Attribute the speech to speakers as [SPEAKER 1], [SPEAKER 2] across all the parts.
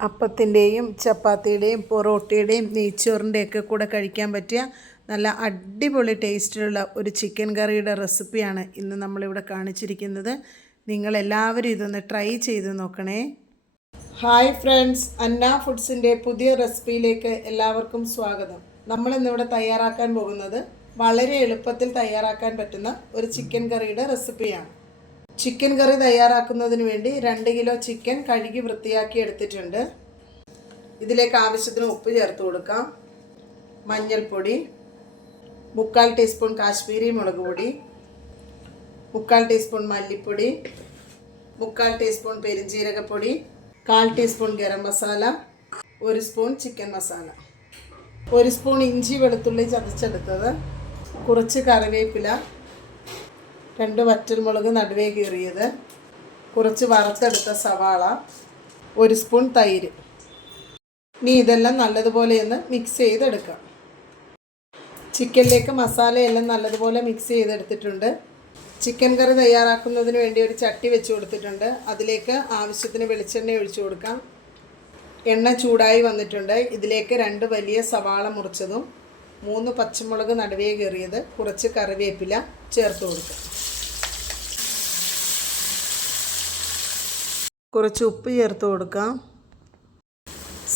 [SPEAKER 1] അപ്പത്തിന്റെയും ചപ്പാത്തിയുടെയും പൊറോട്ടയുടെയും നെയ്ച്ചോറിന്റെയൊക്കെ കൂടെ കഴിക്കാൻ പറ്റിയ നല്ല അടിപൊളി ടേസ്റ്റിലുള്ള ഒരു ചിക്കൻ കറിയുടെ റെസിപ്പിയാണ് ഇന്ന് നമ്മളിവിടെ കാണിച്ചിരിക്കുന്നത്. നിങ്ങളെല്ലാവരും ഇതൊന്ന് ട്രൈ ചെയ്ത് നോക്കണേ. ഹായ് ഫ്രണ്ട്സ് അന്ന ഫുഡ്സിന്റെ പുതിയ റെസിപ്പിയിലേക്ക് എല്ലാവർക്കും സ്വാഗതം. നമ്മൾ നമ്മളിന്നിവിടെ തയ്യാറാക്കാൻ പോകുന്നത് വളരെ എളുപ്പത്തിൽ തയ്യാറാക്കാൻ പറ്റുന്ന ഒരു ചിക്കൻ കറിയുടെ റെസിപ്പിയാണ്. ചിക്കൻ കറി തയ്യാറാക്കുന്നതിന് വേണ്ടി രണ്ട് കിലോ ചിക്കൻ കഴുകി വൃത്തിയാക്കി എടുത്തിട്ടുണ്ട്. ഇതിലേക്ക് ആവശ്യത്തിന് ഉപ്പ് ചേർത്ത് കൊടുക്കാം. മഞ്ഞൾപ്പൊടി മുക്കാൽ ടീസ്പൂൺ കാശ്മീരി മുളക് പൊടി മുക്കാൽ ടീസ്പൂൺ മല്ലിപ്പൊടി മുക്കാൽ ടീസ്പൂൺ പെരിഞ്ജീരകപ്പൊടി കാൽ ടീസ്പൂൺ ഗരം മസാല ഒരു സ്പൂൺ ചിക്കൻ മസാല. ഒരു സ്പൂൺ ഇഞ്ചി വെളുത്തുള്ളി ചതച്ചെടുത്തത്. കുറച്ച് കറിവേപ്പില രണ്ട് വറ്റൽമുളക് നടുവേ കീറിയത്. കുറച്ച് വറുത്തെടുത്ത സവാള ഒരു സ്പൂൺ തൈര്. ഇനി ഇതെല്ലാം നല്ലതുപോലെ ഒന്ന് മിക്സ് ചെയ്തെടുക്കാം. ചിക്കനിലേക്ക് മസാലയെല്ലാം നല്ലതുപോലെ മിക്സ് ചെയ്തെടുത്തിട്ടുണ്ട്. ചിക്കൻ കറി തയ്യാറാക്കുന്നതിന് വേണ്ടി ഒരു ചട്ടി വെച്ച് കൊടുത്തിട്ടുണ്ട്. അതിലേക്ക് ആവശ്യത്തിന് വെളിച്ചെണ്ണ ഒഴിച്ചു കൊടുക്കാം. എണ്ണ ചൂടായി വന്നിട്ടുണ്ട്. ഇതിലേക്ക് രണ്ട് വലിയ സവാള മുറിച്ചതും മൂന്ന് പച്ചമുളക് നടുവേ കയറിയത് കുറച്ച് കറിവേപ്പില ചേർത്ത് കൊടുക്കാം. കുറച്ച് ഉപ്പ് ചേർത്ത് കൊടുക്കാം.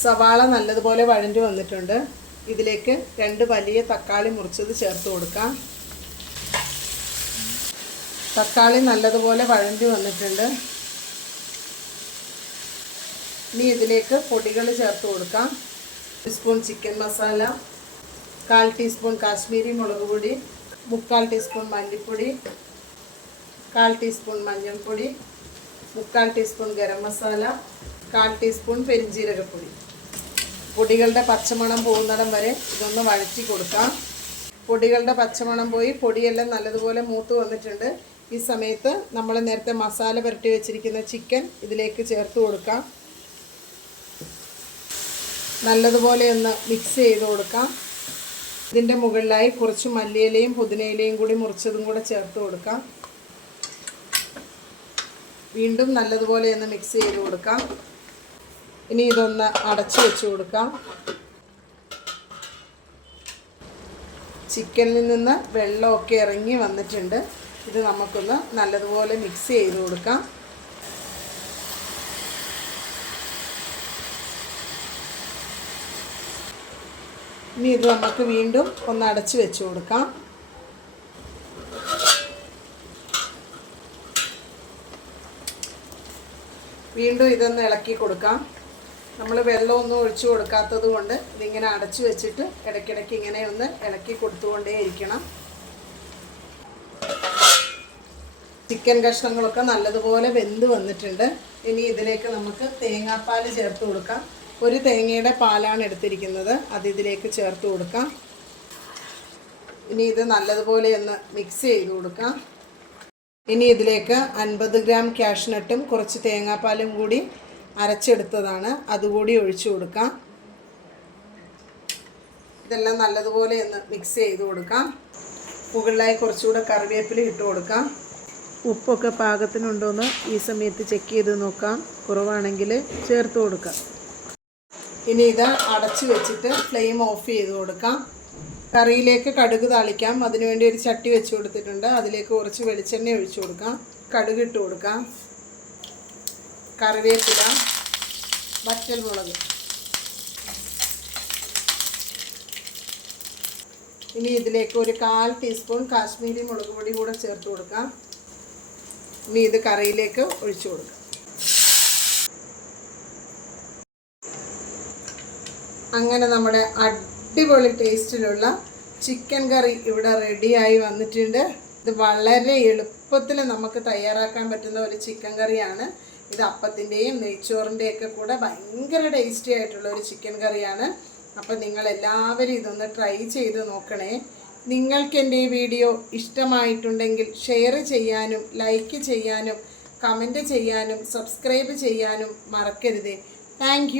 [SPEAKER 1] സവാള നല്ലതുപോലെ വഴഞ്ഞു വന്നിട്ടുണ്ട്. ഇതിലേക്ക് രണ്ട് വലിയ തക്കാളി മുറിച്ചത് ചേർത്ത് കൊടുക്കാം. തക്കാളി നല്ലതുപോലെ വഴഞ്ഞു വന്നിട്ടുണ്ട്. ഇനി ഇതിലേക്ക് പൊടികൾ ചേർത്ത് കൊടുക്കാം. ഒരു സ്പൂൺ ചിക്കൻ മസാല കാൽ ടീസ്പൂൺ കാശ്മീരി മുളക് പൊടി മുക്കാൽ ടീസ്പൂൺ മല്ലിപ്പൊടി കാൽ ടീസ്പൂൺ മഞ്ഞൾപ്പൊടി മുക്കാൽ ടീസ്പൂൺ ഗരം മസാല കാൽ ടീസ്പൂൺ പെരിഞ്ജീരകപ്പൊടി പൊടികളുടെ പച്ചമണം പോകുന്നിടം വരെ ഇതൊന്ന് വഴറ്റി കൊടുക്കാം. പൊടികളുടെ പച്ചമണം പോയി പൊടിയെല്ലാം നല്ലതുപോലെ മൂത്ത് വന്നിട്ടുണ്ട്. ഈ സമയത്ത് നമ്മൾ നേരത്തെ മസാല പുരട്ടി വെച്ചിരിക്കുന്ന ചിക്കൻ ഇതിലേക്ക് ചേർത്ത് കൊടുക്കാം. നല്ലതുപോലെ ഒന്ന് മിക്സ് ചെയ്ത് കൊടുക്കാം. ഇതിന്റെ മുകളിലായി കുറച്ച് മല്ലിയിലയും പുതിനയിലയും കൂടി മുറിച്ചതും കൂടെ ചേർത്ത് കൊടുക്കാം. വീണ്ടും നല്ലതുപോലെ ഒന്ന് മിക്സ് ചെയ്ത് കൊടുക്കാം. ഇനി ഇതൊന്ന് അടച്ചു വെച്ച് കൊടുക്കാം. ചിക്കനിൽ നിന്ന് വെള്ളമൊക്കെ ഇറങ്ങി വന്നിട്ടുണ്ട്. ഇത് നമുക്കൊന്ന് നല്ലതുപോലെ മിക്സ് ചെയ്ത് കൊടുക്കാം. ഇനി ഇത് നമുക്ക് വീണ്ടും ഒന്ന് അടച്ചു വെച്ച് കൊടുക്കാം. വീണ്ടും ഇതൊന്ന് ഇളക്കി കൊടുക്കാം. നമ്മൾ വെള്ളമൊന്നും ഒഴിച്ചു കൊടുക്കാത്തത് കൊണ്ട് ഇതിങ്ങനെ അടച്ചു വെച്ചിട്ട് ഇടയ്ക്കിടയ്ക്ക് ഇങ്ങനെ ഒന്ന് ഇളക്കി കൊടുത്തുകൊണ്ടേ ഇരിക്കണം. ചിക്കൻ കഷ്ണങ്ങളൊക്കെ നല്ലതുപോലെ വെന്ത് വന്നിട്ടുണ്ട്. ഇനി ഇതിലേക്ക് നമുക്ക് തേങ്ങാപ്പാൽ ചേർത്ത് കൊടുക്കാം. ഒരു തേങ്ങയുടെ പാലാണ് എടുത്തിരിക്കുന്നത്. അത് ഇതിലേക്ക് ചേർത്ത് കൊടുക്കാം. ഇനി ഇത് നല്ലതുപോലെ ഒന്ന് മിക്സ് ചെയ്ത് കൊടുക്കാം. ഇനി ഇതിലേക്ക് അൻപത് ഗ്രാം കാഷ്നട്ടും കുറച്ച് തേങ്ങാപ്പാലും കൂടി അരച്ചെടുത്തതാണ്. അതുകൂടി ഒഴിച്ചു കൊടുക്കാം. ഇതെല്ലാം നല്ലതുപോലെ ഒന്ന് മിക്സ് ചെയ്ത് കൊടുക്കാം. മുകളിലായി കുറച്ചുകൂടെ കറിവേപ്പില ഇട്ട് കൊടുക്കാം. ഉപ്പൊക്കെ പാകത്തിനുണ്ടോയെന്ന് ഈ സമയത്ത് ചെക്ക് ചെയ്ത് നോക്കാം. കുറവാണെങ്കിൽ ചേർത്ത് കൊടുക്കാം. ഇനി ഇത് അടച്ചു വെച്ചിട്ട് ഫ്ലെയിം ഓഫ് ചെയ്ത് കൊടുക്കാം. കറിയിലേക്ക് കടുക് താളിക്കാം. അതിനുവേണ്ടി ഒരു ചട്ടി വെച്ച് കൊടുത്തിട്ടുണ്ട്. അതിലേക്ക് കുറച്ച് വെളിച്ചെണ്ണ ഒഴിച്ചു കൊടുക്കാം. കടുക് ഇട്ട് കൊടുക്കാം. കറിവേപ്പില വറ്റൽമുളക്. ഇനി ഇതിലേക്ക് ഒരു കാൽ ടീസ്പൂൺ കാശ്മീരി മുളക് പൊടി കൂടെ ചേർത്ത് കൊടുക്കാം. ഇനി ഇത് കറിയിലേക്ക് ഒഴിച്ചു കൊടുക്കാം. അങ്ങനെ നമ്മുടെ അടിപൊളി ടേസ്റ്റിലുള്ള ചിക്കൻ കറി ഇവിടെ റെഡിയായി വന്നിട്ടുണ്ട്. ഇത് വളരെ എളുപ്പത്തിൽ നമുക്ക് തയ്യാറാക്കാൻ പറ്റുന്ന ഒരു ചിക്കൻ കറിയാണ്. ഇത് അപ്പത്തിന്റെയും നെയ്ച്ചോറിന്റെയൊക്കെ കൂടെ ഭയങ്കര ടേസ്റ്റി ആയിട്ടുള്ള ഒരു ചിക്കൻ കറിയാണ്. അപ്പം നിങ്ങൾ എല്ലാവരും ഇതൊന്ന് ട്രൈ ചെയ്ത് നോക്കണേ. നിങ്ങൾക്ക് എന്റെ ഈ വീഡിയോ ഇഷ്ടമായിട്ടുണ്ടെങ്കിൽ ഷെയർ ചെയ്യാനും ലൈക്ക് ചെയ്യാനും കമന്റ് ചെയ്യാനും സബ്സ്ക്രൈബ് ചെയ്യാനും മറക്കരുതേ. താങ്ക്